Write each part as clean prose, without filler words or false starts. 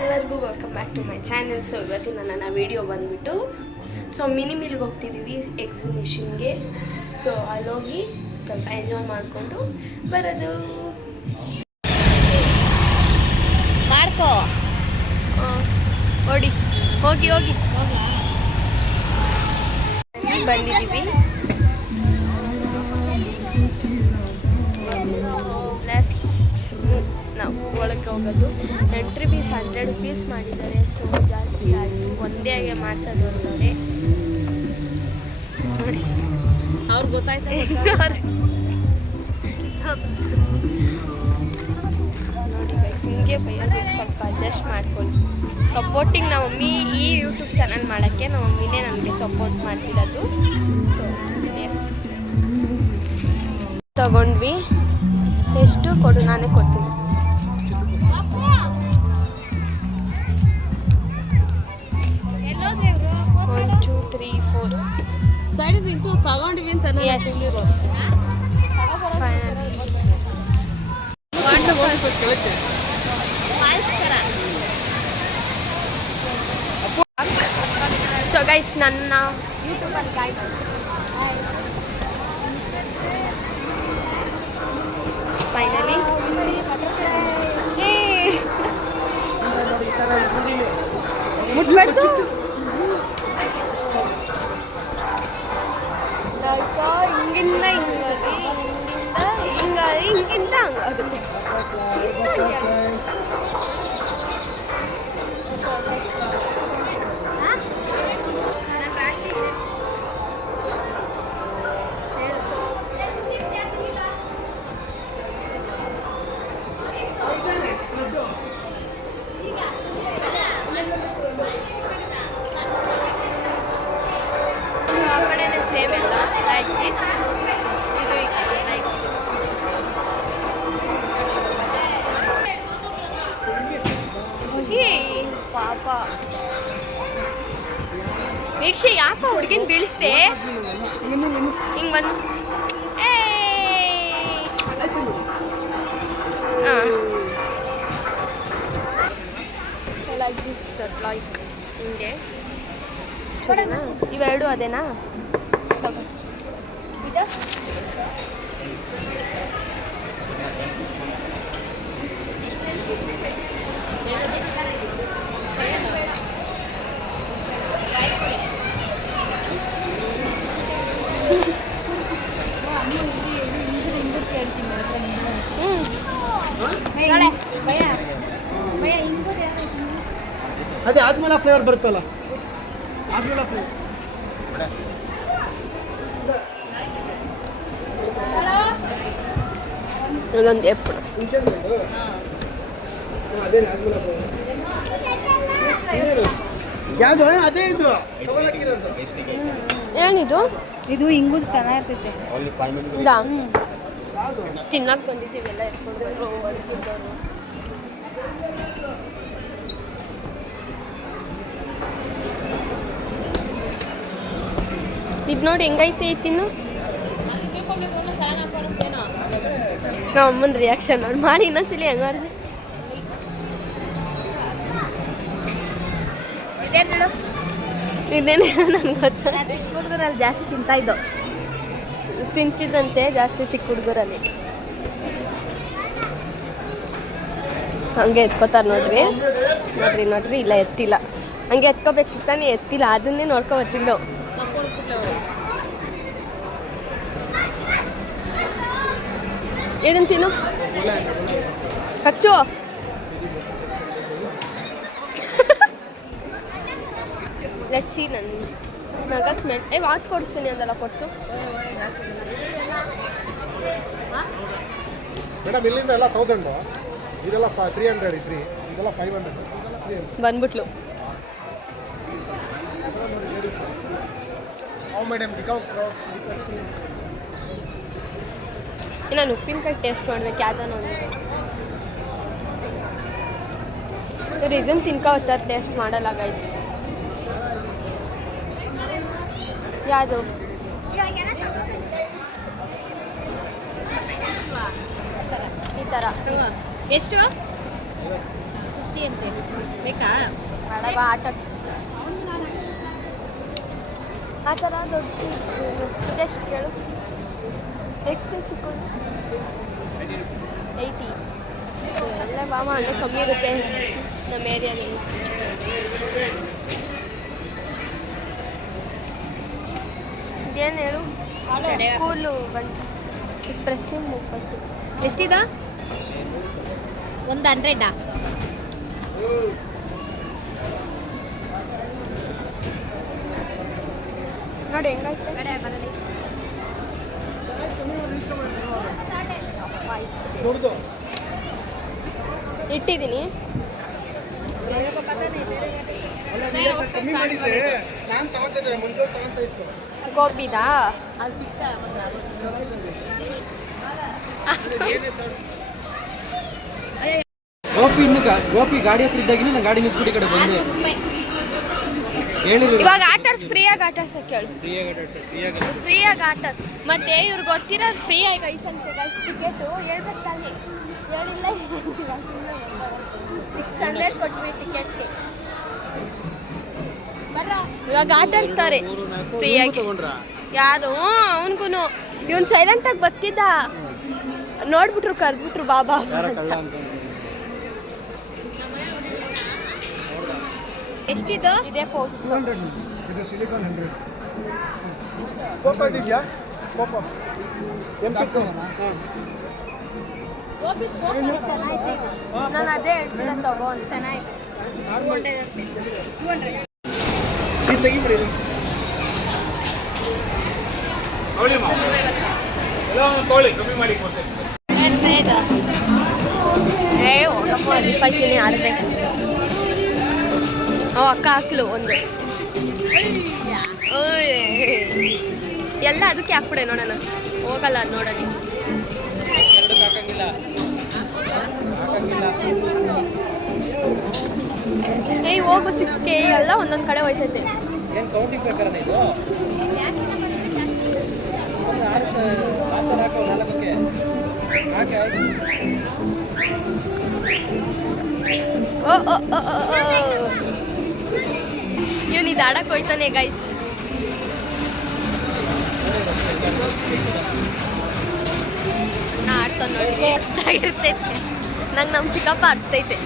ಎಲ್ಲರಿಗೂ welcome back to my channel. So ಇವತ್ತಿನ ನನ್ನ ವಿಡಿಯೋ ಬಂದುಬಿಟ್ಟು ಮಿನಿ ಮಿಲ್ಗೆ ಹೋಗ್ತಿದ್ದೀವಿ ಎಕ್ಸಿಬಿಷನ್ಗೆ. ಸೊ ಅಲ್ಲೋಗಿ ಸ್ವಲ್ಪ ಎಂಜಾಯ್ ಮಾಡಿಕೊಂಡು ಬರೋದು. ಮಾಡ್ಕೋ ಓಡಿ ಹೋಗಿ ಹೋಗಿ ಬಂದಿದ್ದೀವಿ. ನೆಕ್ಸ್ಟ್ ನಾವು ಒಳಗೆ ಹೋಗೋದು. ಎಂಟ್ರಿ ಫೀಸ್ 100 ರೂಪೀಸ್ ಮಾಡಿದ್ದಾರೆ. ಸೊ ಜಾಸ್ತಿ ಆಯಿತು, ಒಂದೇ ಆಗಿ ಮಾಡ್ಸೋದು ಅಂತವ್ರೆ ನೋಡಿ. ಅವ್ರಿಗೆ ಗೊತ್ತಾಯ್ತು ನೋಡಿ ಗೈಸ್, ಹಿಂಗೆ ಬೈಯೋದಕ್ಕೆ ಸ್ವಲ್ಪ ಅಡ್ಜಸ್ಟ್ ಮಾಡ್ಕೊಳ್ಳಿ. ಸಪೋರ್ಟಿಂಗ್ ನಮ್ಮ ಮಮ್ಮಿ ಈ ಯೂಟ್ಯೂಬ್ ಚಾನಲ್ ಮಾಡೋಕ್ಕೆ ನಮ್ಮ ಮಮ್ಮಿನೇ ನನಗೆ ಸಪೋರ್ಟ್ ಮಾಡ್ತಿರೋದು. ಸೊ ಎಸ್ ತಗೊಂಡ್ವಿ. ಎಷ್ಟು ಕೊಡು, ನಾನೇ ಕೊಡ್ತೀನಿ. 1 2 3 4 ಸೈಡ್ ನಿಂತು ತಗೊಂಡ್ವಿ ಅಂತ ಸೊ ಗೈಸ್, ನನ್ನ ಯೂಟ್ಯೂಬಲ್ಲಿ ಗಾಯ್ ಫೈನಲಿ ಮುಟ್ಬಾರ್ದು. ಹಿಂಗಿಂದ ಹಿಂಗಾಗಿ ಹಿಂಗಿಂದ ಹಿಂಗಿಂದ ಹಂಗಾಗುತ್ತೆ. ಸೇಮ್ ಎಲ್ಲ ಲೈಕ್ ದಿಸ್, ಇದು ಲೈಕ್ ದಿಸ್. ಪಾಪ ವೀಕ್ಷೆ, ಯಾಕೋ ಹುಡುಗಿನ ಬೀಳಿಸ್ದೆ ಹಿಂಗೆ ಬಂದು. ಹಾಂ, ಸೊ ಲೈಕ್ ದಿಸ್, ಲೈಕ್ ಹಿಂಗೆ ಇವೆರಡು ಅದೇನಾ? ತಗೋ ಇದು ಅದೇ ಆದ್ಮೇಲೆ ಫ್ಲೇವರ್ ಬರುತ್ತಲ್ಲ, ಆದ್ಮೇಲೆ ಫ್ಲೇವರ್. ಇದೊಂದು ಎಪ್ಪು ಯಾವುದು ಅದೇ ಇದು ಏನಿದು? ಇದು ಹಿಂಗುದು ಚೆನ್ನಾಗಿರ್ತೈತೆ. ತಿನ್ನಕ್ಕೆ ಬಂದಿದ್ದೀವಿ ಎಲ್ಲ ಎತ್ಕೊಂಡು ಹೊಡ್ತಿದ್ದವರು. ಇದು ನೋಡಿ ಹೆಂಗೈತೆ ತಿನ್ನು. ನಮ್ಮ ಅಮ್ಮನ ರಿಯಾಕ್ಷನ್ ನೋಡಿ, ಮಾಡಿ ಇನ್ನೊಂದ್ಸಲಿ ಹೆಂಗೆ ಮಾಡಿದೆ. ಇದೇನು ನನಗೆ ಗೊತ್ತ. ಚಿಕ್ಕ ಹುಡುಗರಲ್ಲಿ ಜಾಸ್ತಿ ತಿಂತಾ ಇದ್ದೋ, ತಿಂತಿದ್ದಂತೆ ಜಾಸ್ತಿ ಚಿಕ್ಕ ಹುಡುಗರಲ್ಲಿ. ಹಂಗೆ ಎತ್ಕೋತಾರೆ ನೋಡ್ರಿ ನೋಡ್ರಿ ನೋಡ್ರಿ. ಇಲ್ಲ ಎತ್ತಿಲ್ಲ, ಹಂಗೆ ಎತ್ಕೋಬೇಕಿತ್ತು ತಾನೇ, ಎತ್ತಿಲ್ಲ. ಅದನ್ನೇ ನೋಡ್ಕೊ ಬರ್ತಿದ್ದೋ. ಇದನ್ನು ತಿನ್ನು, ಹಚ್ಚು. ಲಚ್ಚಿ ನನ್ನ ಸ್ಮೆಲ್. ವಾಚ್ ಕೊಡಿಸ್ತೀನಿ ಅಂದಲ್ಲ, ಕೊಡಿಸು. ಮೇಡಮ್ ಇಲ್ಲಿಂದ ಎಲ್ಲ 1000, ಇದೆಲ್ಲ 300 ಇದ್ರಿ, ಇದೆಲ್ಲ 500 ಬಂದ್ಬಿಟ್ಲು. ನಾನು ಉಪ್ಪಿನಕಾಯಿ ಟೇಸ್ಟ್ ಮಾಡ್ಬೇಕು ಯಾವ್ದು ನೋಡಿ. ಇವ್ರು ಇದನ್ನು ತಿನ್ಕೋತಾರೆ, ಟೇಸ್ಟ್ ಮಾಡಲ್ಲ ಗೈಸ್. ಯಾವುದು ಥರ ಎಷ್ಟು 50 ಅಂತೆ ಬೇಕಾ ಮಾಡಬ ಆಟ ಆ ಥರ ದೊಡ್ಡ ಇದೆಷ್ಟು ಕೇಳು ಎಷ್ಟು ಚಿಕ್ಕೋದು 80 ಎಲ್ಲ ಬಾಮ ಹಣ್ಣು ಕಮ್ಮಿ ಇರುತ್ತೆ ನಮ್ಮ ಏರಿಯಾದಲ್ಲಿ ಏನು ಹೇಳು ಕೂಲು ಬಂತು ಪ್ರೆಸ್ಸಿಂಗ್ 30 ಎಷ್ಟಿದ 100 ನೋಡಿ ಹೆಂಗಾಯ್ತು ನೋಡ್ದು ಇಟ್ಟಿದ್ದೀನಿ ಕಮ್ಮಿ ಮಾಡಿದ್ರೆ ನಾನು ತಗೋತಿದ್ದೆ ಮುಂಚೆ ತಗೊಂತ ಇತ್ತು ಗೋಬಿದಾ ಅದು ಪಿಸ್ತಾ ಗೋಪಿ ಗಾಡಿ ಹತ್ರ ಇದ್ದಾಗಿನ ನಾನು ಗಾಡಿ ನಿಂತ್ಬಿಟ್ಟು ಈ ಕಡೆ ಬಂದೆ ಹೇಳಿದ್ರು ಇವಾಗ ಆಟರ್ಸ್ ಫ್ರೀಯಾಗಿ ಆಟರ್ಸಕ್ಕೆ ಕೇಳು ಫ್ರೀಯಾಗಿ ಆಟರ್ ಮತ್ತೆ ಇವ್ರಿಗೆ ಗೊತ್ತಿರೋರು ಫ್ರೀ ಆಗಿ ಐತಂತೆ ಗೈಸ್ ಟಿಕೆಟು ಹೇಳ್ಬೇಕು ತಾನೆ ಹೇಳಿಲ್ಲ 600 ಕೊಟ್ವಿ ಟಿಕೆಟ್ಗೆ ಇವಾಗ ಆಟರ್ಸ್ತಾರೆ ಫ್ರೀಯಾಗಿ ತಗೊಂಡ್ರಾ ಯಾರು ಅವನಿಗೂ ಇವನು ಸೈಲೆಂಟಾಗಿ ಬರ್ತಿದ್ದ ನೋಡ್ಬಿಟ್ರು ಕರೆದ್ಬಿಟ್ರು ಬಾಬಾ ಯಾರ ಕಳ್ಳ ಅನ್ಕೊಂಡು ಎಷ್ಟಿದು ಇದೇ ಪೋರ್ಟ್ಸ್ 200 ಇದು ಸಿಲಿಕಾನ್ 100 ಕೋಪ ಇದೆಯಾ ಕೋಪ ಚೆನ್ನಾಗಿದೆ ನಾನು ಅದೇ ಹೇಳ್ತೀನಿ ತಗೋ ಚೆನ್ನಾಗಿದೆ ತೆಗಿಬಿಡಿ ಏ ಹೋಗಪ್ಪ ಅದಕ್ಕಾಗ್ತೀನಿ ಆಡ್ಬೇಕು ಅಕ್ಕ ಹಾಕ್ಲು ಒಂದು ಓಯ್ ಎಲ್ಲ ಅದಕ್ಕೆ ಹಾಕ್ಬಿಡೆ ನೋಡೋಣ ಹೋಗಲ್ಲ ಅದು ನೋಡೋಣ ಏಯ್ ಹೋಗು 6K ಎಲ್ಲ ಒಂದೊಂದು ಕಡೆ ಹೋಯ್ತೈತೆ ಏನು ಕೌಂಟಿಂಗ್ ಪ್ರಕಾರನ ಇದು ಹಾಕೋ 4ಕ್ಕೆ ಹಾಕಿ ಆಯ್ತು ಓ ಇವನು ಇದು ಆಡಕ್ಕೆ ಹೋಯ್ತಾನೆ ಗೈಸ್ ನಾ ಆಡ್ತಾನೆ ನೋಡಿ ಮಸ್ತಾಗಿರ್ತೈತೆ ನಂಗೆ ನಮ್ಮ ಚಿಕ್ಕಪ್ಪ ಆಡಿಸ್ತೈತೆ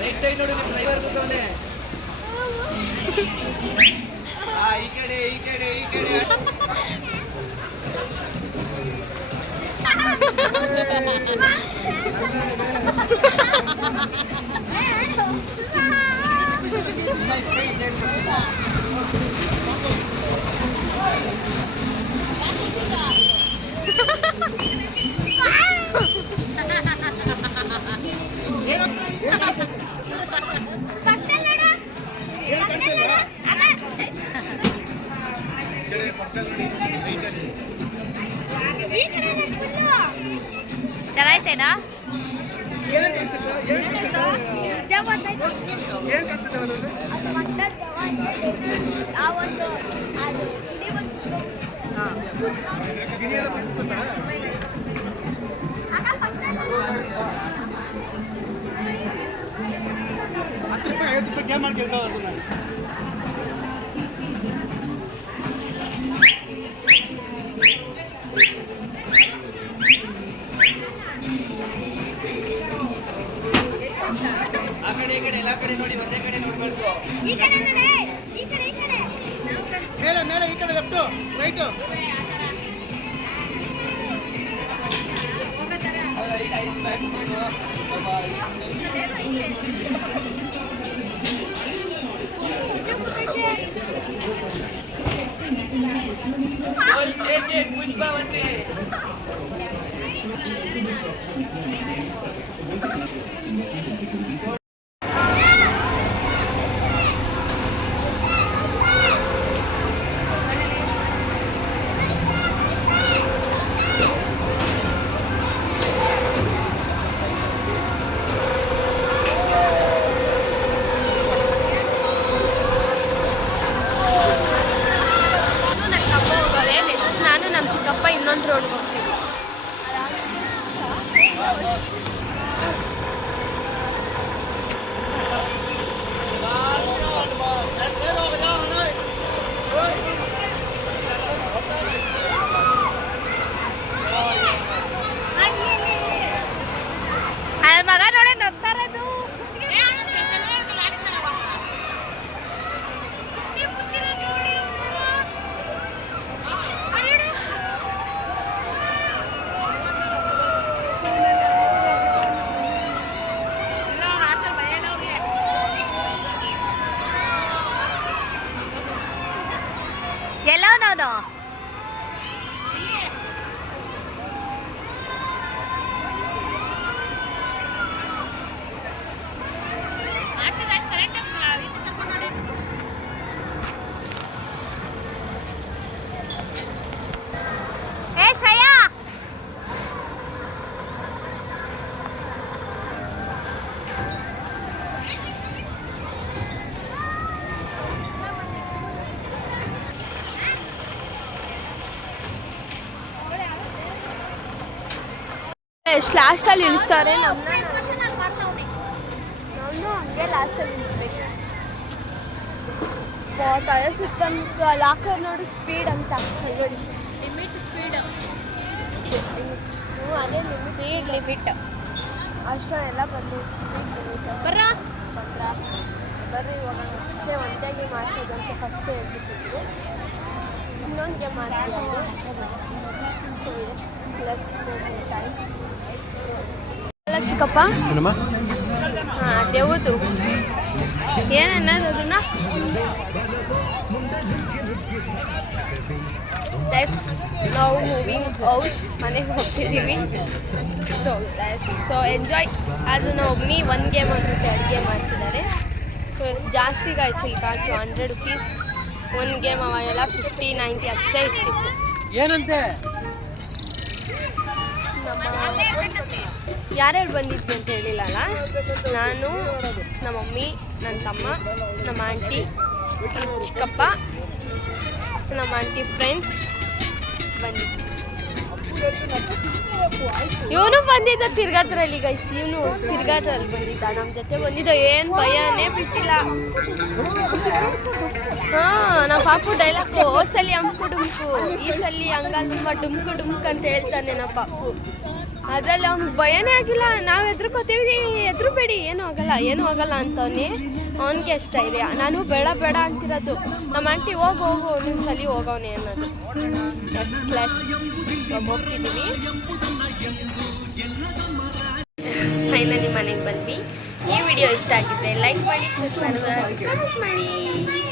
ರೈಟ್ ಸೈಡ್ ನೋಡಿ ನಿಮ್ಮ ಡ್ರೈವರ್ ಕೂತವನೆ ಈ ಕಡೆ ಚೆನ್ನಾಯ್ತೇನಾ ಎಲ್ಲ ಕಡೆ ನೋಡಿ ಒಂದೇ ಕಡೆ ನೋಡ್ಬೇಕು ಮೇಲೆ ಈ ಕಡೆ ಲೆಫ್ಟು ರೈಟು ಲೇಔಟ್ ರೋಡ್ಗೆ ಹೋಗ್ತೀವಿ. ಮಗ ನೋಡಿ ನಗ್ತಾರದು. ಎಲ್ಲೋ ನಾನು ಶ್ರೇಯಾ ಎಷ್ಟು ಲಾಸ್ಟಲ್ಲಿ ಇಳಿಸ್ತಾರೆ ನಮ್ಮನ್ನ ಹಂಗೆ ಲಾಸ್ಟಲ್ಲಿ ಇಳಿಸ್ಬೇಕು. ಟಯರ್ ಸುತ್ತಮುತ್ತ ಅಲ್ಲಿ ಹಾಕೋದು ನೋಡಿ ಸ್ಪೀಡ್ ಅಂತ ನೋಡಿ ಲಿಮಿಟ್ ಸ್ಪೀಡ್. ಅದೇ ಸ್ಪೀಡ್ ಲಿಮಿಟ್ ಅಷ್ಟೊಂದೆಲ್ಲ ಬಂದು ಸ್ಪೀಡ್ ಲಿಮಿಟ್ ಬರ್ರಾ ಬರ್ರಿ ಇವಾಗ ಅಷ್ಟೇ ಒಂದೇ ಗೇಮ್ ಆಡ್ಸೋದು ಅಂತ ಫಸ್ಟೇ ಹೇಳ್ಬಿಟ್ಟಿದ್ರು. ಇನ್ನೊಂದು ಗೇಮ್ ಆಡ್ತೀವಿ ಅಲ್ಲ ಚಿಕ್ಕಪ್ಪ. ಹಾಂ ದೇವುದು ಏನನ್ನೋದು ಅದನ್ನ ನಾವು ಮೂವಿಂಗ್ ಹೌಸ್ ಮನೆಗೆ ಹೋಗ್ತಿದ್ದೀವಿ. So enjoy. ಅದು ನಾವು ಒಮ್ಮೆ ಒಂದು ಗೇಮ್ ಅಂದ್ಬಿಟ್ಟು ಅಡುಗೆ ಮಾಡಿಸಿದ್ದಾರೆ. ಸೊ ಜಾಸ್ತಿ ಗಾಯ್ಸಿಲ್ಲ ಕಾಸು, 100 ರುಪೀಸ್ ಒಂದು ಗೇಮ್. ಅವ ಎಲ್ಲ 50, 90 ಅಷ್ಟೇ ಇರ್ತಿತ್ತು. ಏನಂತೆ ಯಾರ್ಯಾರು ಬಂದಿದ್ವಿ ಅಂತ ಹೇಳಿಲ್ಲಲ್ಲ. ನಾನು, ನಮ್ಮ ಮಮ್ಮಿ, ನನ್ನ ತಮ್ಮ, ನಮ್ಮ ಆಂಟಿ, ನಮ್ಮ ಚಿಕ್ಕಪ್ಪ, ನಮ್ಮ ಆಂಟಿ ಫ್ರೆಂಡ್ಸ್ ಬಂದಿದ್ವಿ. ಇವನು ಬಂದಿದ್ದ ತಿರ್ಗಾದ್ರಲ್ಲಿ ಗೈಸ್. ಇವನು ತಿರ್ಗಾದ್ರಲ್ಲಿ ಬಂದಿದ್ದ, ನಮ್ಮ ಜೊತೆ ಬಂದಿದ್ದ. ಏನು ಭಯನೇ ಬಿಟ್ಟಿಲ್ಲ. ಹಾಂ, ನಮ್ಮ ಪಾಪು ಡೈಲಾಗು ಹೋದ್ಸಲಿ ಅಂಕು ಡುಮ್ಕು, ಈ ಸಲ ಹಂಗಲ್ಮ ಡುಮ್ಕು ಡುಮ್ಕ್ ಅಂತ ಹೇಳ್ತಾನೆ ನಮ್ಮ ಪಾಪು. ಅದರಲ್ಲಿ ಅವ್ನಿಗೆ ಭಯನೇ ಆಗಿಲ್ಲ. ನಾವು ಎದ್ರುಕೋತೀವಿ, ಎದ್ರುಬೇಡಿ ಏನೂ ಆಗಲ್ಲ ಅಂತವನೇ. ಅವನಿಗೆ ಇಷ್ಟ ಇದೆ. ನಾನು ಬೇಡ ಅಂತಿರೋದು. ನಮ್ಮ ಆಂಟಿ ಹೋಗು ಒಂದೊಂದು ಸಲ ಹೋಗವನೆ ಅನ್ನೋದು. ಹೋಗ್ತಿದ್ದೀವಿ. ಫೈನಲಿ ಮನೆಗೆ ಬಂದ್ವಿ. ಈ ವಿಡಿಯೋ ಇಷ್ಟ ಆಗಿದ್ದರೆ ಲೈಕ್ ಮಾಡಿ, ಶೇರ್ ಮಾಡಿ, ಕಮೆಂಟ್ ಮಾಡಿ.